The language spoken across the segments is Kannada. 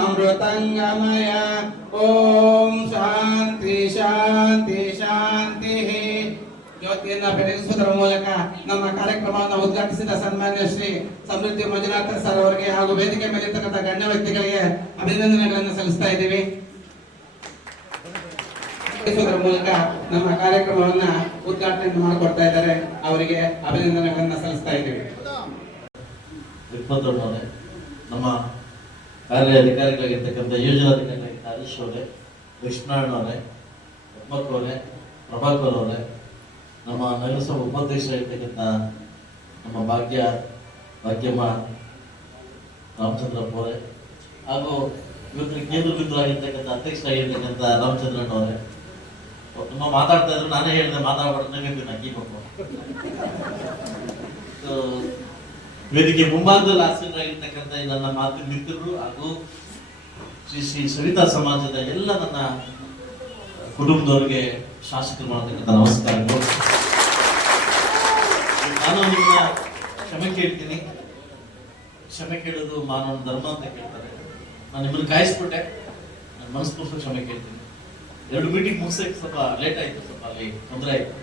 ಅಮೃತಂಗಮಯ ಓಂ ಶಾಂತಿ ಶಾಂತಿ ಶಾಂತಿ ಜ್ಯೋತಿಯನ್ನ ಬೆಳಗಿಸುವುದರ ಮೂಲಕ ನಮ್ಮ ಕಾರ್ಯಕ್ರಮವನ್ನು ಉದ್ಘಾಟಿಸಿದ ಸನ್ಮಾನ್ಯ ಶ್ರೀ ಸಮೃದ್ಧಿ ಮಂಜುನಾಥ ಸರ್ ಅವರಿಗೆ ಹಾಗೂ ವೇದಿಕೆ ಮೇಲೆ ಇರ್ತಕ್ಕಂಥ ಗಣ್ಯ ವ್ಯಕ್ತಿಗಳಿಗೆ ಅಭಿನಂದನೆಗಳನ್ನು ಸಲ್ಲಿಸ್ತಾ ಇದ್ದೀವಿ. ಮೂಲಕ ನಮ್ಮ ಕಾರ್ಯಕ್ರಮವನ್ನ ಉದ್ಘಾಟನೆ ಮಾಡಿಕೊಡ್ತಾ ಇದ್ದಾರೆ. ಅವರಿಗೆ ಅಭಿನಂದನೆಗಳನ್ನ ಸಲ್ಲಿಸ್ತಾ ಇದ್ದೀವಿ. ನಮ್ಮ ಕಾರ್ಯ ಅಧಿಕಾರಿಗಳಾಗಿರ್ತಕ್ಕಂಥ ಯೋಜನಾಧಿಕಾರಿಗಳಾಗಿದ್ದ ಹರೀಶ್ ಅವರೇ ಲಕ್ಷ್ಮಣ ಅವರೇ ಪ್ರಭಾಕರ್ ಅವರೇ ನಮ್ಮ ನಗರಸಭಾ ಉಪಾಧ್ಯಕ್ಷರಾಗಿರ್ತಕ್ಕಂಥ ನಮ್ಮ ಭಾಗ್ಯ ಭಾಗ್ಯಮ್ಮ ರಾಮಚಂದ್ರಪ್ಪ ಅವರೇ ಹಾಗೂ ಇವತ್ತಿನ ಕೇಂದ್ರ ಮಿತ್ರರಾಗಿರ್ತಕ್ಕಂಥ ಅಧ್ಯಕ್ಷರಾಗಿರ್ತಕ್ಕಂಥ ರಾಮಚಂದ್ರನ್ ಅವರೇ. ತುಂಬ ಮಾತಾಡ್ತಾ ಇದ್ರು ನಾನೇ ಹೇಳಿದೆ ಮಾತಾಡ್ಬಾರ್ದು ನನಗೆ ಹಾಕಿಬೇಕು ಸೊ, ವೇದಿಕೆ ಮುಂಭಾಗದಲ್ಲಿ ಆಸೀನರಾಗಿರ್ತಕ್ಕಂಥ ನನ್ನ ಮಾತು ಮಿತ್ರರು ಹಾಗೂ ಶ್ರೀ ಶ್ರೀ ಸವಿತಾ ಸಮಾಜದ ಎಲ್ಲ ನನ್ನ ಕುಟುಂಬದವರಿಗೆ ಶಾಸಕರು ಮಾಡತಕ್ಕಂಥ ನಮಸ್ಕಾರಗಳು. ನಾನು ನಿಮ್ಮ ಕ್ಷಮೆ ಕೇಳ್ತೀನಿ. ಕ್ಷಮೆ ಕೇಳೋದು ಮಾನವನ ಧರ್ಮ ಅಂತ ಕೇಳ್ತಾರೆ. ನಾನು ನಿಮ್ಮನ್ನು ಕಾಯಿಸ್ಬಿಟ್ಟೆ. ನನ್ನ ಮನಸ್ಪೂರ್ತಿ ಕ್ಷಮೆ ಕೇಳ್ತೀನಿ. ಎರಡು ಮೀಟಿಂಗ್ ಮುಗಿಸಕ್ಕೆ ಸ್ವಲ್ಪ ಲೇಟ್ ಆಯಿತು, ಸ್ವಲ್ಪ ಅಲ್ಲಿ ತೊಂದರೆ ಆಯಿತು.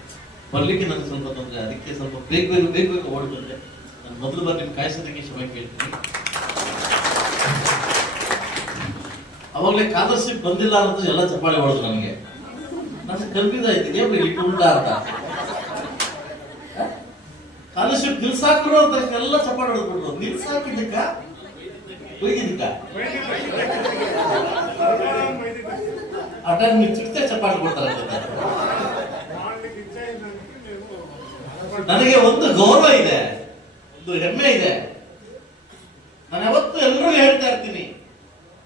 ಬರಲಿಕ್ಕೆ ನನಗೆ ಸ್ವಲ್ಪ ತೊಂದರೆ, ಅದಕ್ಕೆ ಸ್ವಲ್ಪ ಬೇಗ ಬೇಗ ಬೇಗ ಬೇಗ ಓಡಿ ನಾನು ಮೊದಲು ಬಾರಿ ನಿಮ್ಗೆ ಕಾಯಿಸೋದಕ್ಕೆ ಕ್ಷಮೆ ಕೇಳ್ತೀನಿ. ಅವಾಗಲೇ ಕಾದರ್ಶಿ ಬಂದಿಲ್ಲ ಅಂತ ಎಲ್ಲ ಚಪ್ಪಾಳೆ ಹೊಡೆದ್ರು ನನಗೆ. ನಾನು ಕಲ್ಪಿದ ಇದ್ದೀನಿ ಇಲ್ಲಿ ಉಂಟ ಅಂತ. ಕಾದರ್ಶಿ ನಿಲ್ಸಾಕ್ರು ಅಂತ ಎಲ್ಲ ಚಪ್ಪಾಳೆ ಹೊಡೆದ್ಬಿಟ್ರು. ನಿಲ್ಸಾಕಿದ್ದಕ್ಕ? ಒಯ್ದಿದ್ದಕ್ಕ? ನೀವು ಚಿಕ್ತೆ ಚಪ್ಪಾಳೆ ಕೊಡ್ತಾರೆ. ನನಗೆ ಒಂದು ಗೌರವ ಇದೆ. ಇದು ಹೆಮ್ಮೆ ಇದೆ. ನಾನು ಯಾವತ್ತು ಎಲ್ಲರೂ ಹೇಳ್ತಾ ಇರ್ತೀನಿ.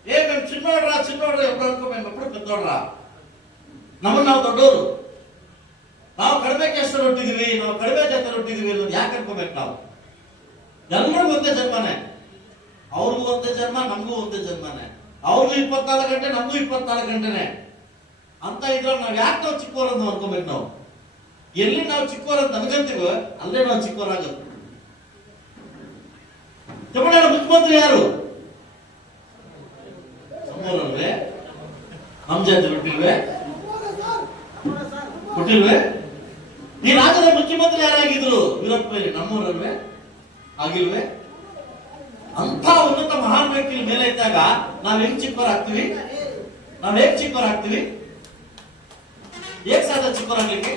ಏ మేము చిన్నోడ్రా చిన్నోడ్రా ఎప్పుడు అనుకో మేము ನಾವು ದೊಡ್ಡವರು ನಾವು ಕಡಿಮೆ ಕೆಲಸ ಹೊಟ್ಟಿದೀವಿ, ನಾವು ಕಡಿಮೆ ಜನ ಹೊಟ್ಟಿದೀವಿ ಅನ್ನೋದು ಯಾಕೆ ಅನ್ಕೋಬೇಕು ನಾವು? ಎಲ್ಲರೂ ಒಂದೇ ಜನ್ಮನೇ. ಅವ್ರಿಗೂ ಒಂದೇ ಜನ್ಮ, ನಮಗೂ ಒಂದೇ ಜನ್ಮನೇ. ಅವ್ರಿಗೂ ಇಪ್ಪತ್ನಾಲ್ಕು ಗಂಟೆ, ನಮಗೂ ಇಪ್ಪತ್ನಾಲ್ಕು ಗಂಟೆನೆ. ಅಂತ ಇದ್ರಲ್ಲಿ ನಾವು ಯಾಕೆ ನಾವು ಚಿಕ್ಕವರು ಅಂತ ಅನ್ಕೋಬೇಕು ನಾವು? ಎಲ್ಲಿ ನಾವು ಚಿಕ್ಕವರು ಅಂತ ಅಲ್ಲೇ ನಾವು ಚಿಕ್ಕವರಾಗುತ್ತೆ ತಮಿಳುನಾಡು ಮುಖ್ಯಮಂತ್ರಿ ಯಾರು? ನಮ್ಮೂರಲ್ವೇ ನಮ್ಮ ಜಾತಿ ಹುಟ್ಟಿಲ್ವೆ? ಈ ರಾಜ್ಯದ ಮುಖ್ಯಮಂತ್ರಿ ಯಾರಾಗಿದ್ರು? ವೀರಪ್ಪ ಮೊಯ್ಲಿ ನಮ್ಮೂರಲ್ವೇ? ಆಗಿಲ್ವೇ ಅಂತ ಉನ್ನತ ಮಹಾನ್ ವ್ಯಕ್ತಿ ಮೇಲೆ ಇದ್ದಾಗ ನಾವ್ ಹೆಂಗ್ ಚಿಕ್ಕವರಾಗ್ತೀವಿ ನಾವ್ ಹೇಗ್ ಚಿಕ್ಕವರಾಗ್ತೀವಿ ಹೇಗ್ ಸಾಧ್ಯ ಚಿಕ್ಕವರಾಗ್ಲಿಕ್ಕೆ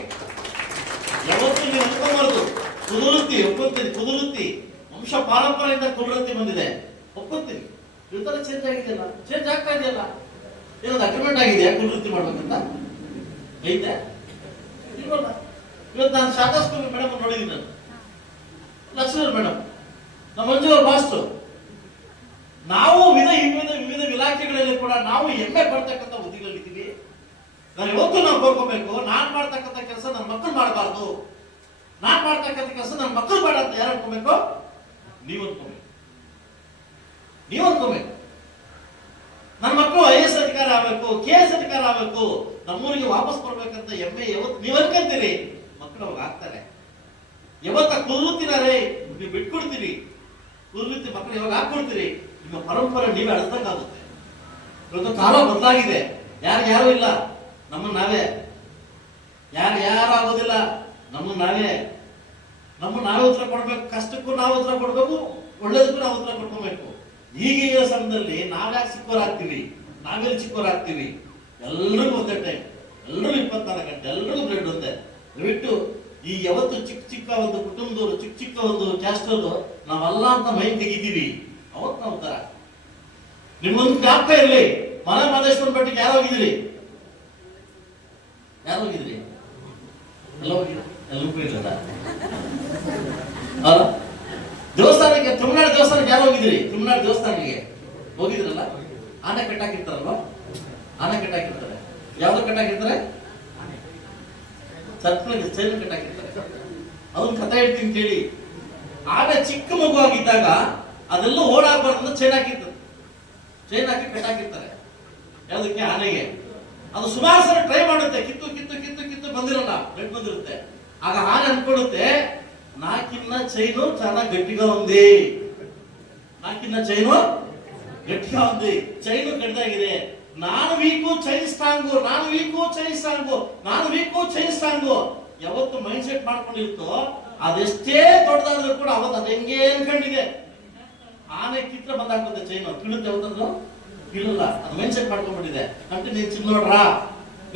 ಯಾವತ್ತೂ ನೀವು ಅನ್ಕೊಂಬಾರ್ದು. ಕುದುರುತ್ತಿ, ಒಪ್ಕೊಂತೀನಿ, ಕುದುರುತ್ತಿ. ವಂಶ ಪಾರಂಪರೆಯಿಂದ ಕುದುರುತ್ತಿ ಬಂದಿದೆ. ಒಪ್ಪುತ್ತೀನಿ. ಇವತ್ತಲ್ಲ ಚೇಂಜ್ ಆಗಿದೆಯಲ್ಲ? ಚೇಂಜ್ ಆಗ್ತಾ ಇದೆಯಲ್ಲ? ಏನೊಂದು ಅಗ್ರಿಮೆಂಟ್ ಆಗಿದೆಯಾ ಕುಲವೃತ್ತಿ ಮಾಡ್ಬೇಕಂತ? ಐತೆ? ಇವತ್ತು ನಾನು ಸಾಕಷ್ಟು ಮೇಡಮ್ ನೋಡಿದ್ದೀನಿ ನಾನು. ಲಕ್ಷ್ಮೀ ಮೇಡಮ್ ನಮ್ಮ ಅವ್ರ ಮಾಸ್ಟರ್. ನಾವು ವಿಧ ವಿವಿಧ ವಿವಿಧ ಇಲಾಖೆಗಳಲ್ಲಿ ಕೂಡ ನಾವು ಹೆಮ್ಮೆ ಪಡ್ತಕ್ಕಂಥ ಹುದ್ದೆಗಳಿದ್ದೀವಿ ನಾನು ಇವತ್ತು ನಾವು ಕೋರ್ಕೋಬೇಕು. ನಾನು ಮಾಡ್ತಕ್ಕಂಥ ಕೆಲಸ ನನ್ನ ಮಕ್ಕಳು ಮಾಡಬಾರ್ದು. ನಾನು ಮಾಡ್ತಕ್ಕಂಥ ಕೆಲಸ ನನ್ನ ಮಕ್ಕಳು ಮಾಡ ಅಂತ ಯಾರು ಅನ್ಕೋಬೇಕು? ನೀವು ಅನ್ಕೋಬೇಕು ನೀವು ನನ್ನ ಮಕ್ಕಳು ಐ ಎಸ್ ಅಧಿಕಾರ ಆಗಬೇಕು, ಕೆ ಎಸ್ ಅಧಿಕಾರ ಆಗಬೇಕು, ನಮ್ಮೂರಿಗೆ ವಾಪಸ್ ಬರ್ಬೇಕಂತ ಹೆಮ್ಮೆ ಯಾವತ್ತು ನೀವು ಅನ್ಕೊಂತೀರಿ. ಮಕ್ಕಳು ಅವಾಗ ಆಗ್ತಾರೆ. ಯಾವತ್ತ ಕುರುತಿನಾರೆ ನೀವು ಬಿಟ್ಕೊಡ್ತೀರಿ. ಕುರುತಿ ಮಕ್ಕಳು ಯಾವಾಗ ಹಾಕ್ಕೊಡ್ತೀರಿ? ನಿಮ್ಮ ಪರಂಪರೆ ನೀವೇ ಅಳಿಸ್ದಂಗಾಗುತ್ತೆ. ಇವತ್ತು ಕಾಲ ಬದಲಾಗಿದೆ. ಯಾರು ಯಾರು ಇಲ್ಲ? ನಮ್ಮ ನಾವೇ. ಯಾರು ಯಾರು ಆಗೋದಿಲ್ಲ? ನಮ್ಮನ್ನ ನಾವೇ. ನಮ್ಮ ನಾವೇ ಉತ್ತರ ಕೊಡ್ಬೇಕು, ಕಷ್ಟಕ್ಕೂ ನಾವು ಉತ್ತರ ಕೊಡ್ಬೇಕು, ಒಳ್ಳೇದಕ್ಕೂ ನಾವು ಉತ್ತರ ಕೊಡ್ಕೋಬೇಕು. ಈಗೀಗ ಸಮಯದಲ್ಲಿ ನಾವ್ಯಾಕೆ ಚಿಕ್ಕವರಾಗ್ತೀವಿ ನಾವೆಲ್ಲಿ ಚಿಕ್ಕವರಾಗ್ತೀವಿ ಎಲ್ಲರಿಗೂ ಒಂದೇ ಟೈಮ್ ಎಲ್ಲರೂ ಇಪ್ಪತ್ನಾಲ್ಕು ಗಂಟೆ ಎಲ್ಲರಿಗೂ ಬ್ಲಡ್ ಒಂದೇ ದಯವಿಟ್ಟು ಈ ಯಾವತ್ತು ಚಿಕ್ಕ ಚಿಕ್ಕ ಒಂದು ಕುಟುಂಬದವರು, ಚಿಕ್ಕ ಚಿಕ್ಕ ಒಂದು ಕ್ಯಾಸ್ಟರು ನಾವೆಲ್ಲ ಅಂತ ಮೈ ತೆಗಿತೀವಿ. ಅವತ್ತು ನಾವು ಉತ್ತರ ನಿಮ್ಮೊಂದು ಜ್ಞಾಪಕ ಇರಲಿ. ಮನೆ ಮಾದೇಶ್ವರ ಬೆಟ್ಟಕ್ಕೆ ಯಾರು ಹೋಗಿದ್ರಿ? ಯಾರು ಹೋಗಿದ್ರಿ? ಎಲ್ಲ ಹೋಗಿದ್ರಿ? ಎಲ್ಲೂ ದೇವಸ್ಥಾನಕ್ಕೆ, ತುಮನಾಡು ದೇವಸ್ಥಾನಕ್ಕೆ ಯಾರು ಹೋಗಿದ್ರಿ ತುಮನಾಡು ದೇವಸ್ಥಾನಕ್ಕೆ. ಹೋಗಿದ್ರಲ್ಲ ಆನೆ ಕಟ್ಟಾಕಿರ್ತಾರಲ್ವ? ಆನೆ ಕಟ್ಟಾಕಿರ್ತಾರೆ. ಯಾವ್ದು ಕಟ್ಟಾಕಿರ್ತಾರೆ? ಸರ್ಪನಿಗೆ ಚೈನ್ ಕಟ್ಟಾಕಿರ್ತಾರೆ. ಅದನ್ನ ಕಥೆ ಹೇಳ್ತೀನಿ ಕೇಳಿ. ಆಗ ಚಿಕ್ಕ ಮಗು ಆಗಿದ್ದಾಗ ಅದೆಲ್ಲ ಓಡಾಕ್ಬಾರ್ದು ಚೈನ್ ಹಾಕಿರ್ತದೆ ಚೈನ್ ಹಾಕಿ ಕಟ್ಟಾಕಿರ್ತಾರೆ. ಯಾವ್ದಕ್ಕೆ? ಆನೆಗೆ. ಅದು ಸುಮಾರು ಸಲ ಟ್ರೈ ಮಾಡುತ್ತೆ. ಕಿತ್ತು ಕಿತ್ತು ಕಿತ್ತು ಕಿತ್ತು ಬಂದಿರಲ್ಲ. ಬೆಟ್ ಬಂದಿರುತ್ತೆ. ಆಗ ಹಾಗೆ అనుకుంటే ನಾಕಿನ್ನ ಚೈನು ಚೆನ್ನಾಗಿ ಗಟ್ಟಿಗಾ ఉంది ನಾಕಿನ್ನ ಚೈನು ಗಟ್ಟಿಯಾ ఉంది ಚೈನು ಕಡಿದಾಗಿದೆ ನಾನು ವೀಕು ಚೈನ್ಸ್ ಸ್ಟ್ರಾಂಗು ನಾನು ವೀಕು ಚೈನ್ ಸ್ಟ್ರಾಂಗು ನಾನು ವೀಕು ಚೈನ್ಸ್ ಸ್ಟ್ರಾಂಗು ಯಾವತ್ತು ಮೈಂಡ್ ಸೆಟ್ ಮಾಡ್ಕೊಂಡಿರ್ತೋ, ಅದೆಷ್ಟೇ ದೊಡ್ಡದಾದ್ರೂ ಕೂಡ ಅವತ್ತು ಅದು ಹೆಂಗೆ ಅನ್ಕೊಂಡಿದೆ. ಆನೆ ಕಿತ್ರ ಬಂದಾಗ ಚೈನು ತಿಳಿದ್ ಯಾವತ್ತಂದ್ರು? ಇರಲ್ಲ ಅದು ಮೈಂಡ್ ಸೆಟ್ ಮಾಡ್ಕೊಂಡ್ಬಿಟ್ಟಿದೆ. ಅಂತ ನೀನ್ ಚಿನ್ನೋಡ್ರಾ.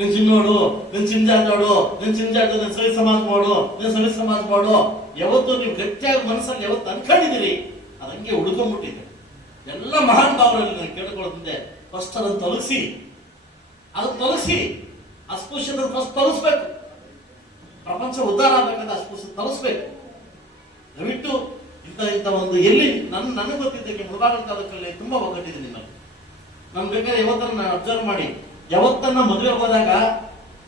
ನೀನ್ ಚಿನ್ನೋಡು ನೀನ್ ಚಿಂತೆ ನೋಡು, ನೀನ್ ಚಿಂಜಾಡ್ ನೀನ್ ಸವಿ ಸಮಾಜ ಮಾಡು, ನೀನ್ ಸವಿ ಸಮಾಜ ಮಾಡು. ಯಾವತ್ತು ನೀವು ಗಟ್ಟಿಯಾಗಿ ಮನಸ್ಸಲ್ಲಿ ಯಾವತ್ತು ಅನ್ಕೊಂಡಿದ್ದೀರಿ. ಅದಂಗೆ ಉಳ್ಕೊಂಡ್ಬಿಟ್ಟಿದೆ. ಎಲ್ಲ ಮಹಾನ್ ಭಾವರಲ್ಲಿ ನಾನು ಕೇಳ್ಕೊಳ್ತಿದ್ದೆ ಫಸ್ಟ್ ಅದನ್ನು ತೊಲಗಿಸಿ. ಅದು ತೊಲಗಿಸಿ. ಅಸ್ಪೃಶ್ಯದ ಫಸ್ಟ್ ತೊಲಗಿಸ್ಬೇಕು. ಪ್ರಪಂಚ ಉದ್ಧಾರ ಆಗ್ಬೇಕಂದ್ರೆ ಅಸ್ಪೃಶ್ಯ ತೊಲಗಿಸ್ಬೇಕು. ದಯವಿಟ್ಟು ಇಂಥ ಇಂಥ ಒಂದು ಎಲ್ಲಿ ನನ್ನ ನನಗೆ ಗೊತ್ತಿದ್ದಕ್ಕೆ ಮುಳಬಾಗಲ ತಾಲೂಕಲ್ಲಿ ತುಂಬಾ ಒಗ್ಗಟ್ಟಿದೆ ನಿಮ್ಮಲ್ಲಿ. ನಮ್ಗೆ ಬೇಕಾದ್ರೆ ಯಾವತ್ತನ್ನ ಅಬ್ಸರ್ವ್ ಮಾಡಿ. ಯಾವತ್ತನ್ನ ಮದುವೆ ಹೋದಾಗ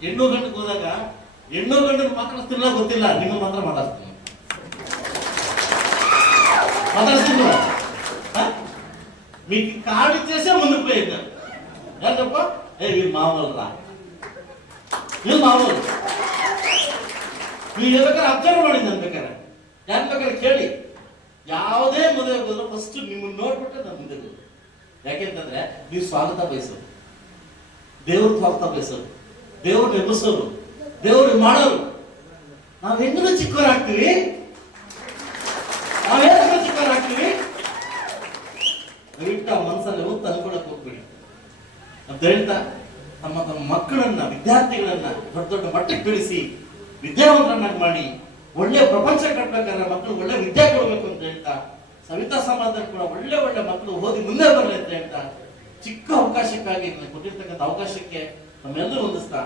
ಹೆಣ್ಣು ಗಂಡಿಗೆ ಹೋದಾಗ ಹೆಣ್ಣು ಗಂಡನ ಮಾತಾಡಿಸ್ತಿಲ್ಲ ಗೊತ್ತಿಲ್ಲ ನಿಮ್ಮ ಮಾತ್ರ ಮಾತಾಡ್ತೀನಿ మాట్లాడుతుందా మీకు కార్డు ఇచ్చేసే ముందుకు పోయింది ఏం చెప్ప ఏ వీళ్ళు మామూలు రా వీళ్ళు మామూలు ನೀವು ಬೇಕಾದ್ರೆ ಅಬ್ಸರ್ವ್ ಮಾಡಿ ನನ್ ಬೇಕಾದ್ರೆ ಯಾರು ಬೇಕಾದ್ರೆ ಕೇಳಿ ಯಾವುದೇ ಮದುವೆ ಹೋದ್ರು ಫಸ್ಟ್ ನಿಮ್ಮನ್ನ ನೋಡ್ಬಿಟ್ಟು ನಾನು ಮುಂದೆ ಹೋಗೋದು. ಯಾಕೆಂತಂದ್ರೆ ನೀವು ಸ್ವಾಗತ ಬಯಸೋರು ದೇವ್ರ ಸ್ವಾಗತ ದೇವ್ರು ಎಬ್ಬಿಸೋರು. ದೇವ್ರು ಮಾಡೋರು. ನಾವು ಹೆಂಗನ ಚಿಕ್ಕವರಾಗ್ತೀವಿ? ನಾವೇನನ್ನ ಚಿಕ್ಕವರಾಗ್ತೀವಿ? ದಯವಿಟ್ಟು ಆ ಮನಸ್ಸಲ್ಲಿ ಹೋಗಿ ತಂದ್ಕೊಳಕ್ ಹೋಗ್ಬೇಡಿ. ಹೇಳ್ತಾ ತಮ್ಮ ತಮ್ಮ ಮಕ್ಕಳನ್ನ, ವಿದ್ಯಾರ್ಥಿಗಳನ್ನ ದೊಡ್ಡ ದೊಡ್ಡ ಮಟ್ಟಕ್ಕೆ ಬೆಳೆಸಿ ವಿದ್ಯಾವಂತರನ್ನಾಗಿ ಮಾಡಿ, ಒಳ್ಳೆ ಪ್ರಪಂಚ ಕಟ್ಟಬೇಕಾದ್ರೆ ಮಕ್ಕಳು ಒಳ್ಳೆ ವಿದ್ಯೆ ಕೊಡಬೇಕು ಅಂತ ಹೇಳ್ತಾ, ಸವಿತಾ ಸಮಾಜದಲ್ಲಿ ಕೂಡ ಒಳ್ಳೆ ಒಳ್ಳೆ ಮಕ್ಕಳು ಓದಿ ಮುಂದೆ ಬರಲಿ ಅಂತ ಹೇಳ್ತಾ ಚಿಕ್ಕ ಅವಕಾಶಕ್ಕಾಗಿ ಕೊಟ್ಟಿರ್ತಕ್ಕಂಥ ಅವಕಾಶಕ್ಕೆ ನಮ್ಮೆಲ್ಲರೂ ಹೊಂದಿಸ್ತಾ